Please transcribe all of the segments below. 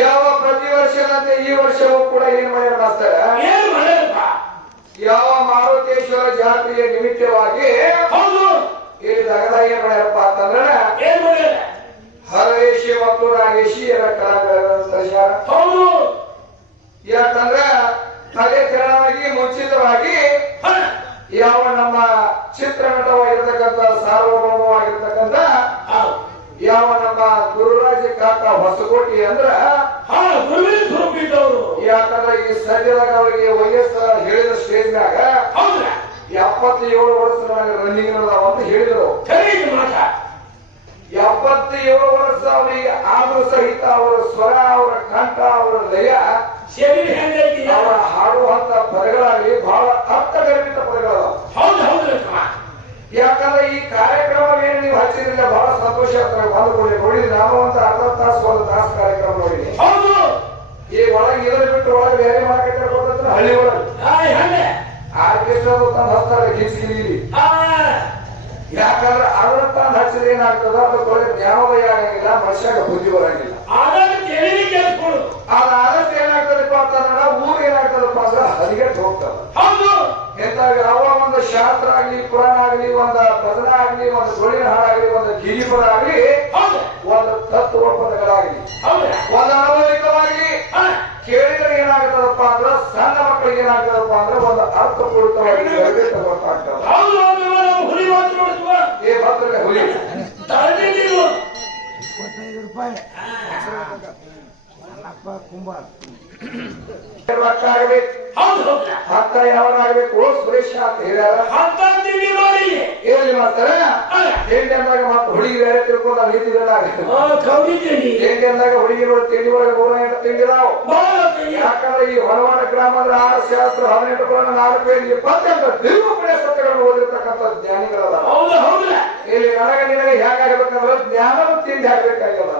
ಯಾವ ಪ್ರತಿ ವರ್ಷದಂತೆ ಈ ವರ್ಷವೂ ಕೂಡ ಏನ್ ಮಾಡ್ಯಾರ ಮಾಸ್ತರ, ಯಾವ ಮಾರುತೇಶ್ವರ ಜಾತ್ರೆಯ ನಿಮಿತ್ತವಾಗಿ ಇಲ್ಲಿ ದಗದ ಏನ್ ಮಾಡ್ಯಾರಪ್ಪ ಅಂತಂದ್ರ ಹರವೇಶಿ ಮತ್ತು ನಾಗೇಶಿಯರ ಕಲಾಕಾರ. ಯಾಕಂದ್ರ ಅದೇ ತೆರವಾಗಿ ಮುಂಚಿತವಾಗಿ ಯಾವ ನಮ್ಮ ಚಿತ್ರನಟವಾಗಿರ್ತಕ್ಕಂಥ ಸಾರ್ವಭೌಮವಾಗಿರ್ತಕ್ಕಂಥ ಯಾವ ನಮ್ಮ ಗುರುರಾಜ ಕಾಕ ಹೊಸಕೋಟಿ ಅಂದ್ರ ಯಾಕಂದ್ರೆ ಈ ಸದ್ಯದಾಗ ಅವರಿಗೆ ವಯಸ್ಸು ಹೇಳಿದ ಸ್ಟೇಜ್ನಾಗ 77 ವರ್ಷ ರನ್ನಿಂಗ್ ಅಂತ ಹೇಳಿದ್ರು. 77 ವರ್ಷ ಅವರಿಗೆ ಆದ್ರೂ ಸಹಿತ ಅವರ ಸ್ವರ, ಅವರ ಕಂಠ, ಅವರ ಲಯ, ಅವರ ಹಾಡುವಂತ ಪದಗಳಾಗಲಿ ಬಹಳ ಅರ್ಥಗರ್ಭಿತ ಪದಗಳು. ಯಾಕಂದ್ರೆ ಈ ಕಾರ್ಯಕ್ರಮ ಏನು ನೀವು ಹಚ್ಚಿದ್ರಿಂದ ಬಹಳ ಸಂತೋಷ ಆಗ್ತಾರೆ. ಬಂದುಕೊಳ್ಳಿ ನೋಡಿ, ನಾವು ಒಂದು ಅರ್ಧ ತಾಸು ಒಂದು ತಾಸು ಕಾರ್ಯಕ್ರಮ ನೋಡಿದ್ವಿ. ಈ ಒಳಗೆ ಇದನ್ನು ಬಿಟ್ಟು ಒಳಗೆ ಬೇರೆ ಮಾರ್ಕೆಟ್ ಕೊಡ್ತಾರೆ ಹಳ್ಳಿ ಒಳಗೆ ಆರ್ಕೆಸ್ಟ್ರಾ ತಂದು ಹಚ್ತಾರೆ ಗಿಚ್ಗಿಲಿ. ಯಾಕಂದ್ರೆ ಅದನ್ನ ತಂದು ಹಚ್ಚಿದ್ರೆ ಏನಾಗ್ತದ, ಅದಕ್ಕೆ ಜ್ಞಾನೋದಯ ಆಗಂಗಿಲ್ಲ, ಮನುಷ್ಯಾಗ ಬುದ್ಧಿ ಬರಂಗಿಲ್ಲ. ಆದಷ್ಟು ಏನಾಗ್ತದಪ್ಪ ಅಂತಂದ್ರ ಊರ್ ಏನಾಗ್ತದಪ್ಪ ಅಂದ್ರ ಹರಿಗೆಟ್ಟು ಹೋಗ್ತದ. ಎಂತಾಗ ಅವ ಒಂದು ಶಾಸ್ತ್ರ ಆಗ್ಲಿ, ಪುರಾಣ ಆಗ್ಲಿ, ಒಂದು ಭಜನ ಆಗ್ಲಿ, ಒಂದು ಡೊಳ್ಳಿನ ಹಾಡಾಗ್ಲಿ, ಒಂದು ಗಿರಿಪದ ಆಗ್ಲಿ, ಒಂದು ತತ್ವ ಪದಗಳಾಗ್ಲಿ, ಒಂದು ಅನುಭವಿಕವಾಗಿ ಕೇಳಿದ್ರೆ ಏನಾಗ್ತದಪ್ಪ ಅಂದ್ರ ಸಣ್ಣ ಮಕ್ಕಳಿಗೆ ಏನಾಗ್ತದಪ್ಪ ಅಂದ್ರೆ ಒಂದು ಅರ್ಥಪೂರ್ಣವಾಗಿ ಗೊತ್ತಾಗ್ತದೆ. ಏ ಭಕ್ತರಿಗೆ ಹುಲಿ 25 ರೂಪಾಯಿ ಕುಂಬಾರ ಹತ್ತ ಯಾವನಾಗಬೇಕು ಸುರೇಶ ಅಂತ ಹೇಳ್ಯಾರ. ಹೇಳಿ ಮಾಡ್ತಾರ ಎಂಟೆಂದಾಗ ಮತ್ತೆ ಹುಡುಗಿ ಬೇರೆ ತಿಳ್ಕೊಂಡು ನಾವು ಎಂಟೆಂದಾಗ ಹುಡುಗಿಗಳು ತಿಂಡಿ ಒಳಗೆ 108 ತಿಂಡಿದಾವ್. ಯಾಕಂದ್ರೆ ಈ ಹೊರವಾಡ ಗ್ರಾಮ ಅಂದ್ರೆ 6 ಶಾಸ್ತ್ರ 18 ಪುರಾಣ 4 ಪೇಜ್ 28 ದಿವ್ಯ ಸತ್ಯಗಳನ್ನು ಓದಿರ್ತಕ್ಕಂಥ ಜ್ಞಾನಿಗಳದ. ಇಲ್ಲಿ ನನಗೆ ನಿನಗೆ ಹೇಗಾಗಬೇಕಂದ್ರೆ ಜ್ಞಾನದ ತಿಂಡಿ ಹಾಕ್ಬೇಕಾಗ್ಯದ.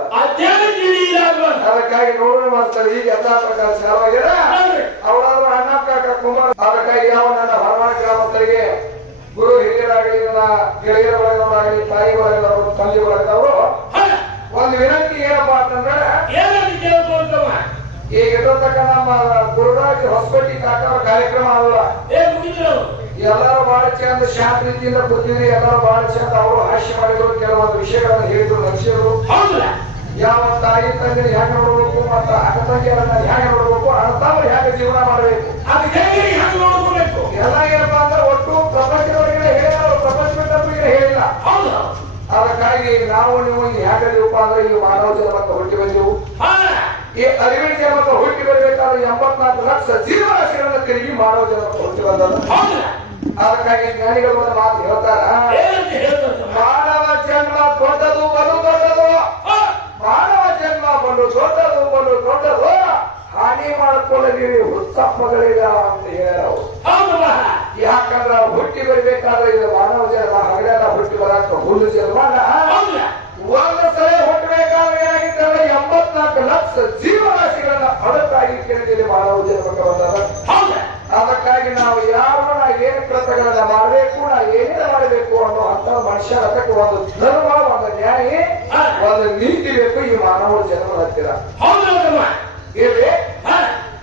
ಅದಕ್ಕಾಗಿ ನೋಡೋಣ ಮಾಡ್ತಾರೆ ಈಗ ಎಲ್ಲಾ ಪ್ರಕಾರ ಚಾಲುವಾಗಿದೆ ಅವರಾದ್ರೂ ಅಣ್ಣ ಕಾಕ ಕುಮಾರ್ ಅದಕ್ಕಾಗಿ ಯಾವ ನನ್ನ ಹೊರವಾಡ ಗ್ರಾಮಸ್ಥರಿಗೆ ಗುರು ಹಿರಿಯರಾಗಲಿ ನನ್ನ ಗೆಳೆಯರ ಒಳಗವರಾಗಲಿ ತಾಯಿ ಒಳಗದವರು ತಂದೆ ಒಳಗದವರು ಒಂದು ವಿನಂತಿ ಏನಪ್ಪಾ ಅಂತಂದ್ರೆ ಈಗ ಇರತಕ್ಕ ನಮ್ಮ ಗುರುರಾಜ್ ಹೊಸಕೋಟಿ ಕಾಕವರ ಕಾರ್ಯಕ್ರಮ ಆಗಲ್ಲ ಎಲ್ಲರೂ ಬಹಳ ಚಂದ ಶಾಂತ ರೀತಿಯಿಂದ ಕೂತಿದ್ರಿ ಎಲ್ಲರೂ ಬಹಳ ಚಂದ ಅವರು ಹಾಸ್ಯ ಮಾಡಿದ್ರು ಕೆಲವೊಂದು ವಿಷಯಗಳನ್ನು ಹೇಳಿದ್ರು ಲಕ್ಷ್ಯರು ಯಾವ ತಾಯಿ ತಂದೆ ಹ್ಯಾಂಗ ನೋಡ್ಬೇಕು ಮತ್ತ ಅಣ್ಣ ತಂಗಿಯರನ್ನ ಹ್ಯಾಂಗ ನೋಡ್ಬೇಕು ಅಣ್ಣತಮ್ಮರು ಹ್ಯಾಂಗ ಜೀವನ ಮಾಡಬೇಕು ಎಲ್ಲ ಏನಪ್ಪಾ ಅಂದ್ರೆ ಒಟ್ಟು ಪ್ರಪಂಚದವರಿಗೆ ಹೇಳಿಲ್ಲ ಪ್ರಪಂಚ ಬಿಟ್ಟವರಿಗೆ ಹೇಳಿಲ್ಲ ಅದಕ್ಕಾಗಿ ನಾವು ನೀವು ಹ್ಯಾಂಗದೀವಪ್ಪ ಅಂದ್ರೆ ಈ ಮಾನವ ಜನ್ಮಕ್ಕೆ ಹುಟ್ಟಿ ಬಂದೆವು ಈ ಅರಿವಿನ ಜನ್ಮಕ್ಕೆ ಹುಟ್ಟಿ ಬರಬೇಕಾದ್ರೆ 84 ಲಕ್ಷ ಜೀವರಾಶಿಗಳನ್ನ ತಿರುಗಿ ಮಾನವ ಜನ್ಮಕ್ಕೆ ಹುಟ್ಟಿ ಬಂದದ್ದು ಅದಕ್ಕಾಗಿ ಜ್ಞಾನಿಗಳು ಒಂದು ಮಾತು ಹೇಳ್ತಾರ ಮಾನವ ಜನ್ಮ ದೊಡ್ಡದು ಬಲು ದೊಡ್ಡದು ಮಾನವ ಜನ್ಮ ಬಲು ದೊಡ್ಡದು ಬಲು ದೊಡ್ಡದು ಹಾನಿ ಮಾಡಿಕೊಳ್ಳದಿರಿ ಹುತ್ತಪ್ಪಗಳಿಲ್ಲ ಅಂತ ಹೇಳವು ಯಾಕಂದ್ರ ಹುಟ್ಟಿ ಬರಬೇಕಾದ್ರೆ ಇದು ಮಾನವ ಜನ್ಮ ಹಗಲೆಲ್ಲ ಹುಟ್ಟಿ ಬರಕ ಹುಲ್ಲು ಜನ್ಮ ಒಂದು ಸಲ ಹುಟ್ಟಬೇಕಾದ್ರೆ ಏನಾಗಿದ್ದಾರೆ 84 ಲಕ್ಷ ಜೀವರಾಶಿಗಳನ್ನ ಅಡಕಾಗಿ ಕೇಳಿದಲ್ಲಿ ಮಾನವ ಜನ್ಮಕ್ಕೆ ಬಂದಾಗ ಅದಕ್ಕಾಗಿ ನಾವು ಯಾರನ್ನ ಏನು ಕೃತಗಳನ್ನ ಮಾಡಬೇಕು ನಾ ಏನೇನು ಮಾಡಬೇಕು ಅನ್ನೋ ಅಂತ ಮನುಷ್ಯನ ಅದಕ್ಕೆ ಒಂದು ಧರ್ಮ ಒಂದು ನ್ಯಾಯ ಒಂದು ನೀತಿ ಬೇಕು ಈ ಮಾನವ ಜನ್ಮದ ಹತ್ತಿರ ಇಲ್ಲಿ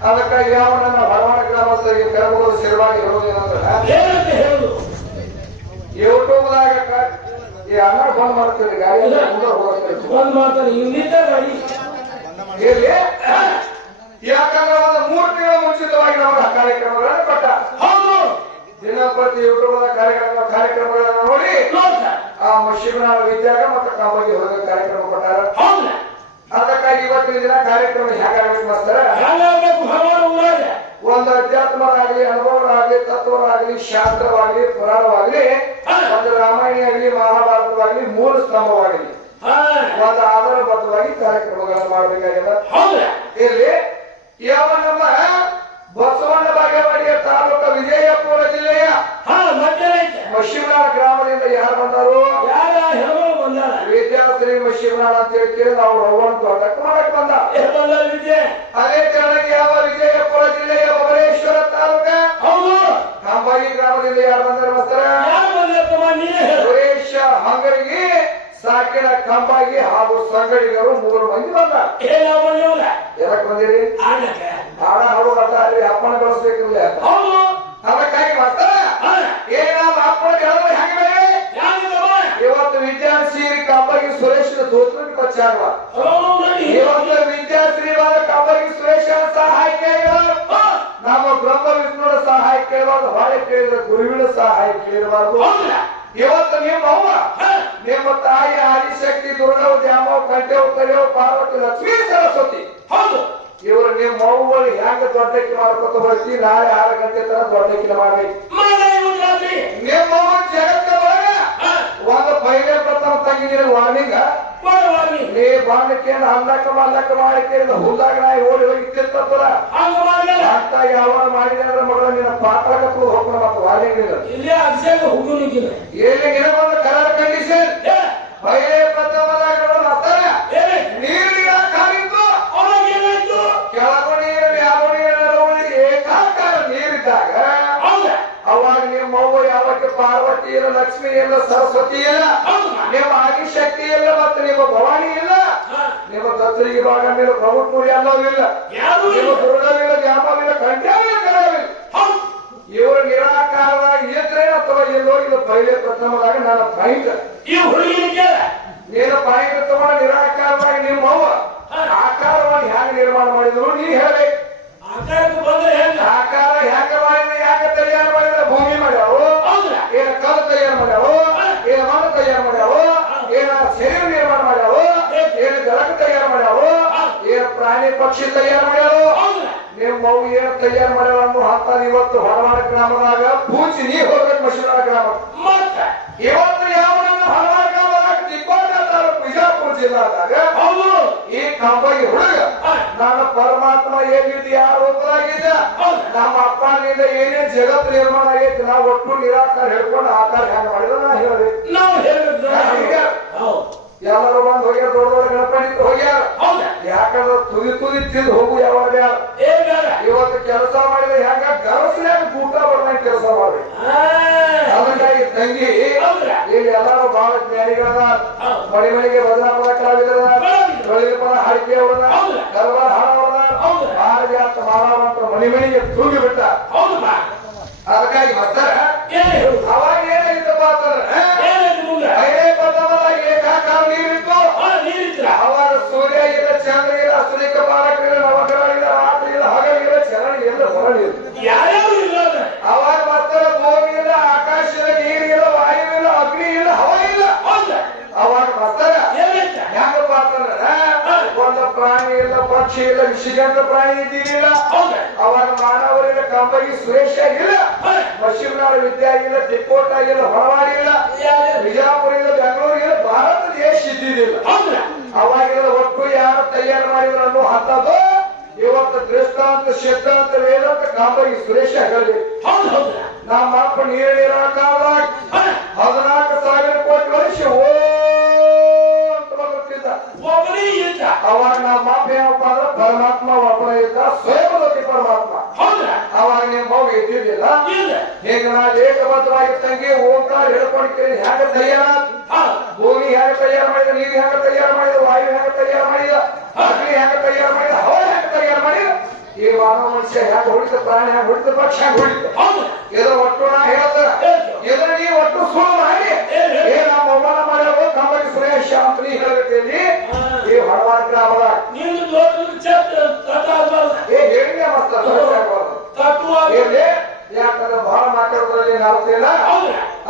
ಅದಕ್ಕಾಗಿ ಯಾವ ನನ್ನ ಹೊರವಾಡ ಗ್ರಾಮಸ್ಥರಿಗೆ ಕರ್ಮಗಳು ಸ್ಥಿರವಾಗಿ ಹೇಳುವುದೇನಂದ್ರೆ ಯೂಟ್ಯೂಬ್ದಾಗ ಈ ಅಣ್ಣ ಫೋನ್ ಮಾಡ್ತೀರಿ ಗಾಡಿ ಇಲ್ಲಿ ಯಾಕಂದ್ರೆ ಒಂದು 3 ತಿಂಗಳ ಮುಂಚಿತವಾಗಿ ನಮಗೆ ಕಾರ್ಯಕ್ರಮಗಳನ್ನು ಕೊಟ್ಟ ದಿನಪ್ರತಿ ಯೂಟ್ಯೂಬ್ ಕಾರ್ಯಕ್ರಮಗಳನ್ನು ನೋಡಿ ಆ ಶಿವನಾಳ ವಿದ್ಯಾಗ ಮತ್ತು ಕಾಮಾಗಿ ಹೋದ ಕಾರ್ಯಕ್ರಮ ಕೊಟ್ಟಾರ ಅದಕ್ಕಾಗಿ ಇವತ್ತಿನ ದಿನ ಕಾರ್ಯಕ್ರಮ ಹೇಗಾಗಬೇಕು ಮಾಸ್ತರ ಒಂದು ಅಧ್ಯಾತ್ಮರಾಗಲಿ ಅನುಭವರಾಗಲಿ ತತ್ವರಾಗಲಿ ಶಾಸ್ತ್ರವಾಗಲಿ ಪುರಾಣವಾಗಲಿ ಒಂದು ರಾಮಾಯಣ ಆಗಲಿ ಮಹಾಭಾರತವಾಗಲಿ ಮೂಲ ಸ್ತಂಭವಾಗಲಿ ಒಂದು ಆಧಾರಬದ್ಧವಾಗಿ ಕಾರ್ಯಕ್ರಮಗಳನ್ನು ಮಾಡಬೇಕಾಗಿದೆ ಇಲ್ಲಿ ಯಾವ ನಮ್ಮ ಬಸವಣ್ಣ ಬಾಗೇವಾಡಿಯ ತಾಲೂಕು ವಿಜಯಪುರ ಜಿಲ್ಲೆಯ ಮಶಿವನಾಳ ಗ್ರಾಮದಿಂದ ಯಾರು ಬಂದರು ವಿದ್ಯಾರ್ಥಿ ಮಶಿವನಾಳ ಅಂತ ಹೇಳಿ ನಾವು ರವ್ವನ್ ತೋಟಕ್ಕೆ ಮಾಡಕ್ ಬಂದ ಅದೇ ತೆರಳಿಗೆ ಯಾವ ವಿಜಯಪುರ ಜಿಲ್ಲೆಯ ಬಬಲೇಶ್ವರ ತಾಲೂಕ ಕಂಬಾಗಿ ಗ್ರಾಮದಿಂದ ಯಾರು ಬಂದರು ಸುರೇಶ ಹಂಗರಿಗೆ ಸಾಕಿನ ಕಂಬಾಗಿ ಹಾಗೂ ಸಂಗಡಿಗರು 3 ಮಂದಿ ಬಂದ ಎದಕ್ ಬಂದಿರಿ ಹಾಡ ಹಾಡುವಂತ ಅಲ್ಲಿ ಅಪ್ಪನ ಬಳಸ್ಬೇಕಿಲ್ಲ ಅದಕ್ಕಾಗಿ ಮಾಡ್ತಾರ ಏನಾದ್ರು ಅಪ್ಪನ ಹೆಂಗೆ ಇವತ್ತು ವಿದ್ಯಾರ್ಥಿ ಕಂಬಾಗಿ ಸುರೇಶ್ ದೋಸ್ತಿಗೆ ಪಚ್ಚಾಡುವ ಇವತ್ತು ವಿದ್ಯಾರ್ಥಿವಾದ ಕಂಬಾಗಿ ಸುರೇಶ ಸಹಾಯ ಕೇಳಿಬಾರ್ದು ನಮ್ಮ ಬ್ರಹ್ಮ ವಿಷ್ಣುರ ಸಹಾಯ ಕೇಳಬಾರ್ದು ಹೊಳೆ ಕೇಳಿದ್ರೆ ಗುರುವಿನ ಸಹಾಯ ಕೇಳಬಾರ್ದು ಇವತ್ತು ನಿಮ್ಮ ಅವ್ವ ನಿಮ್ಮ ತಾಯಿ ಆದಿಶಕ್ತಿ ದುರ್ಗವು ದ್ಯಾಮವ್ ಕಂಠೆವು ಕರೆಯವು ಪಾರ್ವತಿ ಲಕ್ಷ್ಮೀ ಸರಸ್ವತಿ ಹೌದು ಇವರು ನಿಮ್ಮ ಅವ್ವಗಳು ಹೆಂಗ ದೊಡ್ಡಕ್ಕಿ ಮಾಡ್ಕೊತ ಬರ್ತಿ ನಾಳೆ 6 ಗಂಟೆ ತರ ದೊಡ್ಡಕ್ಕಿನ ಮಾಡ್ಬೇಕು ನಿಮ್ಮ ಜಗತ್ತ ಒಂದು ಪೈಲೆ ಪ್ರಥಮ ತಂಗಿದಿನ ವಾರ್ನಿಂಗ್ ನೀ ಬಾಂಡಕ್ಕೆ ಹಂದಕ್ಕ ಮಲ್ಲಕ್ಕ ಮಾಡಕ್ಕೆ ಹುಲ್ದಾಗ ನಾಯಿ ಓಡಿ ಹೋಗಿ ತಿರ್ತಪ್ಪರ ಅಂತ ಯಾವ ಮಾಡಿದೆ ಅಂದ್ರೆ ಮಗಳ ನಿನ್ನ ಪಾತ್ರಕ್ಕೆ ಹೋಗೋಣ ಮತ್ತು ವಾರ್ನಿಂಗ್ ಎಲ್ಲಿ ನಿನಗೊಂದು ಕಲರ್ ಕಂಡೀಷನ್ ಪೈಲೆ ಪ್ರಥಮದಾಗ ನೋಡ್ತಾರ ನೀರಿನ ಕಾಲಿದ್ದು ಕೆಳಗು ನೀರು ಯಾವ ನೀರು ಏಕಾಕಾರ ನೀರಿದ್ದಾಗ ಅವಾಗ ನಿಮ್ಮ ಅವ್ವ ಯಾವಕ್ಕೆ ಪಾರ್ವತಿ ಇಲ್ಲ ಲಕ್ಷ್ಮಿ ಇಲ್ಲ ಸರಸ್ವತಿ ಇಲ್ಲ ನಿಮ್ಮ ಆದಿಶಕ್ತಿ ಇಲ್ಲ ಮತ್ತು ನಿಮ್ಮ ಭವಾನಿ ಇಲ್ಲ ನಿಮ್ಮ ದತ್ತರಿಗೆ ಭಾಗ ಮೇಲೆ ಪ್ರಭುತ್ವರಿ ಅನ್ನೋದಿಲ್ಲ ನಿಮ್ಮ ದುರ್ಗವಿಲ್ಲ ದ್ಯಾಮವಿಲ್ಲ ಕಂಠ್ಯವಿಲ್ಲ ಕರವಿಲ್ಲ ಇವರು ನಿರಾಕಾರವಾಗಿ ಇದ್ರೆ ಅಥವಾ ಎಲ್ಲೋ ಇದು ಪೈಲೆ ಪ್ರಥಮದಾಗ ನನ್ನ ಪಾಯಿಂಟ್ ನೀನು ಪಾಯಿಂಟ್ ತಗೊಂಡು ನಿರಾಕಾರವಾಗಿ ನಿಮ್ಮ ಅವ್ವ ಆಕಾರವಾಗಿ ಹ್ಯಾಂಗ ನಿರ್ಮಾಣ ಮಾಡಿದ್ರು ನೀ ಹೇಳ್ಬೇಕು ಆಕಾರ ಹ್ಯಾಂಗ ಮಾಡಿದ್ರೆ ಯಾಕೆ ತಯಾರು ಮಾಡಿದ್ರೆ ಭೂಮಿ ಮಾಡ್ಯಾವು ಏನ ಕಲ್ಲು ತಯಾರು ಮಾಡ್ಯಾವು ಏನ ಮಣ್ಣು ತಯಾರು ಮಾಡ್ಯಾವು ಏನ ಶರೀರ ನಿರ್ಮಾಣ ಮಾಡ್ಯಾವು ಏನ ಜಲಕ ತಯಾರು ಮಾಡ್ಯಾವು ಏನ ಪ್ರಾಣಿ ಪಕ್ಷಿ ತಯಾರು ಮಾಡ್ಯಾವು ನಿಮ್ಮ ಅವು ಏನ ತಯಾರು ಮಾಡ್ಯಾವ ಅನ್ನೋ ಅಂತ ಇವತ್ತು ಹೊರವಾಡ ಗ್ರಾಮದಾಗ ಪೂಜಿ ನೀ ಹೋಗ್ಬೇಕು ಮಶಿವನಾಳ ಗ್ರಾಮ ಇವತ್ತು ಯಾವ ಹೊರವಾಡ ಗ್ರಾಮದಾಗ ತಿಕ್ಕೋಟ ತಾಲೂಕು ಬಿಜಾಪುರ ಜಿಲ್ಲಾದಾಗ ಈ ಕಂಬಾಗಿ ಹುಡುಗ ನಾನು ಪರಮಾತ್ಮ ಎಲ್ಲಿದ್ದು ಯಾರು ರೂಪದಾಗಿದ್ದ ನಮ್ಮ ಅಪ್ಪನಿಂದ ಏನೇ ಜಗತ್ತು ನಿರ್ಮಾಣ ಆಗೈತಿ ನಾವು ಒಟ್ಟು ನಿರಾಕಾರ ಹೇಳ್ಕೊಂಡು ಆಕಾರ ಹ್ಯಾಂಗ ಮಾಡಿದ್ರೆ ನಾ ಹೇಳ್ಬೇಕು ಎಲ್ಲರೂ ಬಂದು ಹೋಗ್ಯಾರ ದೊಡ್ಡ ದೊಡ್ಡ ಗಣಪತಿ ಹೋಗ್ಯಾರ ಯಾಕಂದ್ರೆ ತುದಿ ತುದಿ ತಿಂದು ಹೋಗು ಯಾವ ಇವತ್ತು ಕೆಲಸ ಮಾಡಿದ್ರೆ ಹೆಂಗ ಗರಸ್ನ್ಯಾಗ ಊಟ ಬರ್ದಂಗ ಕೆಲಸ ಮಾಡಿ ಅದಕ್ಕಾಗಿ ತಂಗಿ ಇಲ್ಲಿ ಎಲ್ಲಾರು ಬಹಳ ಜ್ಞಾನಿಗಳದ ಮಳಿ ಮಳಿಗೆ ಭಜನಾ ಪದ ಕಲಾವಿದರ ಬೆಳಿಗ್ಗೆ ಪದ ಹಾಡಿಕೆ ಅವರದ ಕಲ್ವಾರ ಹಾಡವರದ ಭಾರತೀಯ ಮಾನವಂತ ಮಣಿ ಮಣಿಗೆ ತೂಗಿ ಬಿಟ್ಟ ಅದಕ್ಕಾಗಿ ಬರ್ತಾರ ಅವಾಗ ಏನಾಗಿತ್ತಪ್ಪ ಅಂತಂದ್ರೆ ಐದೇ ಪದವಲ್ಲ ಏಕಾಕಾರ ನೀರಿತ್ತು ಅವಾಗ ಸೂರ್ಯ ಇಲ್ಲ ಚಂದ್ರ ಇಲ್ಲ ಅಸುರಿಕ ಬಾಲಕರಿಲ್ಲ ನವಗ್ರಹಗಳಿಲ್ಲ ರಾತ್ರಿ ಇಲ್ಲ ಹಗಲಿಲ್ಲ ಚರಣ ಇಲ್ಲ ಹೊರಳಿಲ್ಲ ಅವಾಗ ಬರ್ತಾರ ಭೂಮಿ ಇಲ್ಲ ಆಕಾಶ ಇಲ್ಲ ನೀರಿಲ್ಲ ವಾಯು ಇಲ್ಲ ಅಗ್ನಿ ಇಲ್ಲ ಹವ ಇಲ್ಲ ಅವಾಗ ಬರ್ತಾರ ಹೆಂಗಪ್ಪ ಅಂತಂದ್ರ ಒಂದು ಪ್ರಾಣಿ ಇಲ್ಲ ಪಕ್ಷಿ ಇಲ್ಲ ವಿಷಗಂಧ ಪ್ರಾಣಿ ಇದ್ದಿಲ್ಲ ಅವಾಗ ಮಾನವರಿಲ್ಲ ಕಂಬಗಿ ಸುರೇಶ ಇಲ್ಲ ಪಶ್ಚಿಮನಾಡು ವಿದ್ಯಾ ಇಲ್ಲ ಟಿಕ್ಕೋಟ ಇಲ್ಲ ಹೊರವಾಡಿ ಇಲ್ಲ ಬಿಜಾಪುರ ಇಲ್ಲ ಬೆಂಗಳೂರು ಇಲ್ಲ ಭಾರತ ದೇಶ ಇದ್ದಿದ್ದಿಲ್ಲ ಅವಾಗಿಲ್ಲ ಒಟ್ಟು ಯಾರು ತಯಾರು ಮಾಡಿದ್ರು ಅನ್ನೋ ಹತ್ತದು ಇವತ್ತು ದೃಷ್ಟಾಂತ ಸಿದ್ಧಾಂತ ವೇದಾಂತ ಕಾಂಬಗಿ ಸುರೇಶ ಹೇಳಿ ನಮ್ಮ ಅಪ್ಪ ನೀರಿನ ಕಾಲದಾಗ 14,000 ಕೋಟಿ ವರ್ಷ ಅವಾಗ ನಮ್ಮ ಅಪ್ಪ ಏನಪ್ಪ ಅಂದ್ರೆ ಪರಮಾತ್ಮ ಒಬ್ಬನ ಇದ್ದ ಸ್ವಯಂವತಿ ಪರಮಾತ್ಮ ಅವಾಗ ನಿಮ್ಮ ಮಗು ಇದ್ದಿದ್ದಿಲ್ಲ ಈಗ ನಾ ಏಕಬದ್ಧವಾಗಿ ತಂಗಿ ಓಂಕಾರ ಹೇಳ್ಕೊಂಡಿದ್ದೀನಿ ಹೆಂಗ ತಯಾರ ಭೂಮಿ ಹೆಂಗ ತಯಾರು ಮಾಡಿದ ನೀರು ಹೆಂಗ ತಯಾರು ಮಾಡಿದ ವಾಯು ಹೆಂಗ ತಯಾರು ಮಾಡಿದ ಅಗ್ನಿ ಹೆಂಗ ತಯಾರು ಮಾಡಿದ ಹವ ಹೆಂಗ ತಯಾರು ಮಾಡಿದ ಈ ಮಾನವ ಮನುಷ್ಯ ಹೆಂಗ ಹೊಡಿತ ಪ್ರಾಣಿ ಹೆಂಗ ಹೊಡಿತ ಪಕ್ಷ ಹೆಂಗ ಹೊಡಿತ ಇದರ ಒಟ್ಟು ನಾ ಹೇಳ್ತಾರ ಇದರ ನೀವು ಒಟ್ಟು ಸುಳ್ಳು ಮಾಡಿ ಏನ ಅವಮಾನ ಮಾಡಿರೋ ಕಾಂಬಗಿ ಸುರೇಶ ಅಂತ ನೀ ಹೇಳಬೇಕಲ್ಲಿ ಈ ಹೊರವಾಡ ಗ್ರಾಮದ ಹೇಳಿಕೆ ಮಸ್ತ ಯಾಕಂದ್ರೆ ಬಹಳ ಮಾತಾಡೋದ್ರಲ್ಲಿ ನಾಲ್ಕಿಲ್ಲ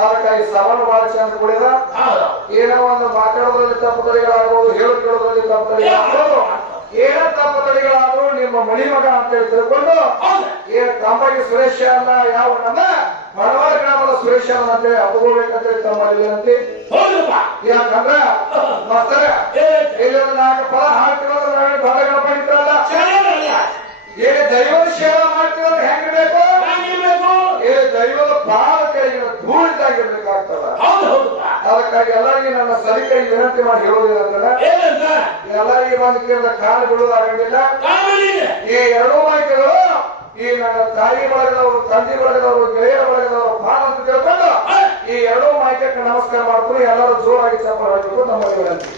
ಅದಕ್ಕಾಗಿ ಸವಾಲು ಬಹಳ ಚಂದ ಕುಡಿದ ಏನೋ ಒಂದು ಮಾತಾಡೋದ್ರಲ್ಲಿ ತಪ್ಪುತಳಿಗಳಾಗಬಹುದು ಹೇಳು ಕೇಳೋದ್ರಲ್ಲಿ ತಪ್ಪುತಳಿಗಳಾಗಬಹುದು ಏನ ತಪ್ಪುತಳಿಗಳಾದ್ರು ನಿಮ್ಮ ಮಣಿ ಮಗ ಅಂತ ಹೇಳಿ ತಿಳ್ಕೊಂಡು ಏನ್ ಕಾಂಬಗಿ ಸುರೇಶ ಅಲ್ಲ ಯಾವ ನಮ್ಮ ಹೊರವಾಡ ಗ್ರಾಮದ ಸುರೇಶ ಅಂತೇಳಿ ಅಪ್ಪಗೋಬೇಕಂತೇಳಿ ತಮ್ಮಲ್ಲಿ ಅಂತೆ ಯಾಕಂದ್ರ ಮಸ್ತರ ಇಲ್ಲಿ 4 ಪದ ಹಾಡ್ತಿರೋದ್ರ ಬಾಲಗಳ ಪಡಿತಾರಲ್ಲ ಏ ದೈವದ ಸೇವಾ ಮಾಡ್ತಿರೋದ್ರೆ ಹೆಂಗಿರ್ಬೇಕು ಏ ದೈವದ ಪಾದ ಕೈಗಿನ ಧೂಳಿದಾಗಿರ್ಬೇಕಾಗ್ತದ ಅದಕ್ಕಾಗಿ ಎಲ್ಲರಿಗೆ ನನ್ನ ಸರಿಕೈ ವಿನಂತಿ ಮಾಡಿ ಹೇಳೋದೇನಂದ್ರೆ ಎಲ್ಲರಿಗೆ ಬಂದು ಕೇಳಿದ ಕಾಲ ಬಿಡುವುದಾಗಂಗಿಲ್ಲ ಈ 2 ಮಾಹಿತಿಗಳು ಈ ನನ್ನ ತಾಯಿ ಬಳಗದವರು ತಂದೆ ಬಳಗದವರು ಗೆಳೆಯರ ಬಳಗದವರು ಪಾದ ಅಂತ ತಿಳ್ಕೊಂಡು ಈ 2 ಮಾಹಿತಿಗೆ ನಮಸ್ಕಾರ ಮಾಡ್ಕೊಂಡು ಎಲ್ಲರೂ ಜೋರಾಗಿ ಚಪ್ಪಾಳೆ ಹಾಕಬೇಕು ನಮ್ಮ ವಿನಂತಿ.